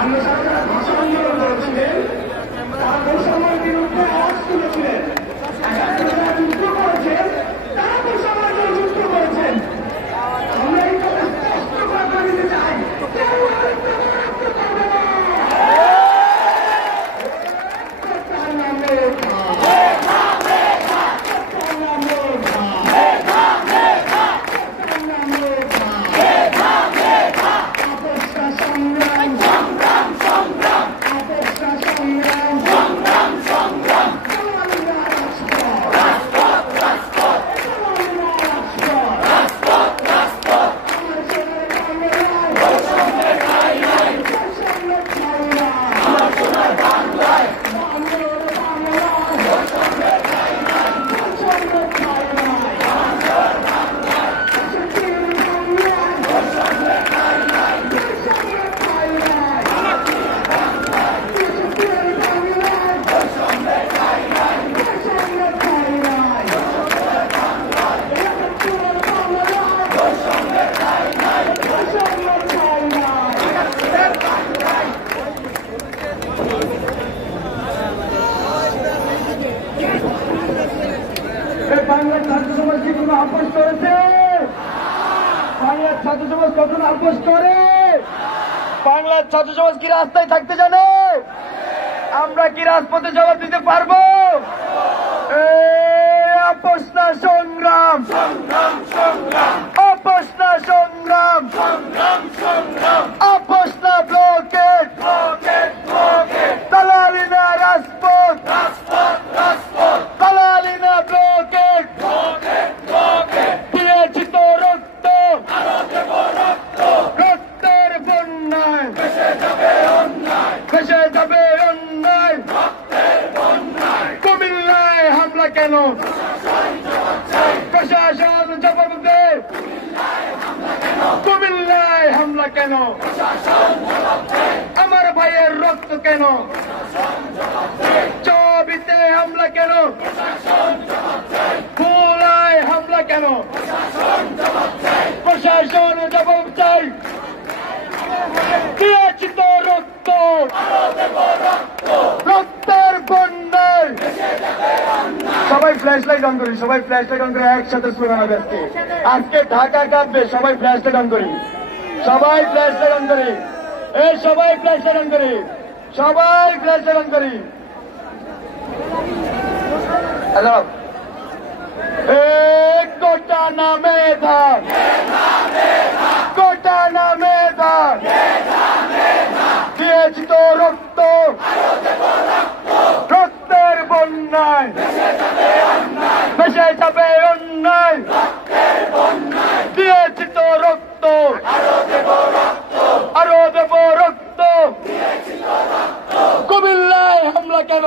বাংলাদেশের যারা ভাষা আন্দোলন করেছিলেন তারা বৈষম্যের বিরুদ্ধে আওয়াজ তুলেছিলেন। যারা যুদ্ধ করেছেন তারা বৈষম্যের জন্য যুদ্ধ করেছেন। আমরা এই কথা স্পষ্ট করে দিতে চাই, কেউ আরেকটা রাখতে পারবে না। বাংলার ছাত্র সমাজ কি কোনো আপোষ করেছে? বাংলার ছাত্র সমাজ কখন আপোষ করে? বাংলার ছাত্র সমাজ কি রাস্তায় থাকতে জানে? আমরা কি রাজপথে জবাব দিতে পারবো? আপোষ না সংগ্রাম, আপোষ না সংগ্রাম, আপোষ না ব্লকেট, দালালি না রাজপথ, দালালি না ব্লকেট। দিয়েছি তো রক্ত, রক্তের বন্যায় ভেসে যাবে অন্যায়। কুমিল্লায় হামলা কেন? প্রশাসন জবাব দে। কুমিল্লায় হামলা কেন? আমার ভাইয়ের রক্ত কেন? চবিতে হামলা কেন? ভোলায় হামলা কেন? প্রশাসন জবাব চাই। দিয়েছি তো রক্ত, রক্তের বন্যায়। সবাই ফ্ল্যাশ লাইট অন করি, সবাই ফ্ল্যাশ লাইট অন করে একসাথে স্লোগান হবে আজকে। আজকে ঢাকা কাঁপবে, সবাই ফ্ল্যাশ লাইট অন করি, সবাই ফ্ল্যাশ লাইট অন করি, এই সবাই ফ্ল্যাশ লাইট অন করি, সবাই ফ্ল্যাশ লাইট অন করি। হ্যালো, কোটা না মেধা, কোটা না মেধা। দিয়েছি তো রক্ত, রক্তের বন্যায় ভেসে যাবে অন্যায়। দিয়েছি তো রক্ত, আরো দেব রক্ত। কুমিল্লায় হামলা কেন?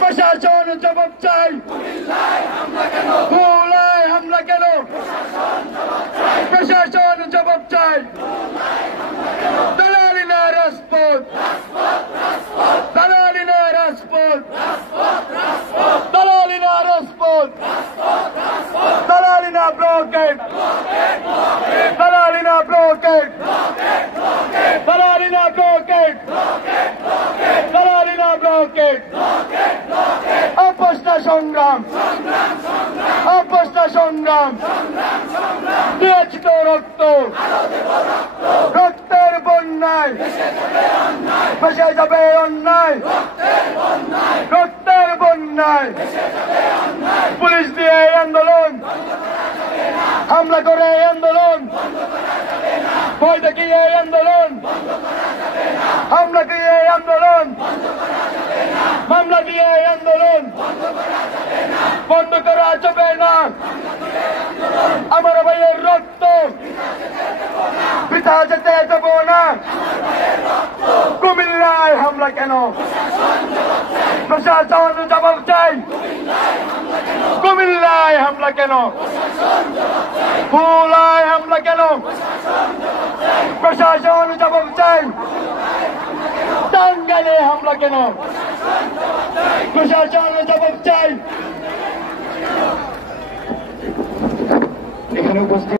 প্রশাসন জবাব চাই। ভোলায় হামলা কেন? প্রশাসন জবাব চাই। দালালি না রাজপথ, দালালি না রাজপথ, দালালি না রাজপথ, দালালি না ব্লকেট, দালালি না ব্লকেট, দালালি না ব্লকেট, দালালি না ব্লকেট। আপোষ না সংগ্রাম, আপোষ না সংগ্রাম। দিয়েছি তো রক্ত, রক্তের বন্যায় ভেসে যাবে অন্যায়, রক্তের বন্যায়। পুলিশ দিয়ে আন্দোলন, হামলা করে আন্দোলন, ভয় দেখিয়ে আন্দোলন, হামলা দিয়ে আন্দোলন, মামলা দিয়ে আন্দোলন বন্ধ করা যাবে না। আমার ভাইয়ের রক্ত বৃথা যেতে দেব না। কুমিল্লায় হামলা কেন? প্রশাসন জবাব চাই। কুমিল্লায় হামলা কেন? ভোলায় হামলা কেন? প্রশাসন জবাব চাই। টাঙ্গাইলে হামলা কেন? প্রশাসন জবাব চাই। এখানে উপস্থিত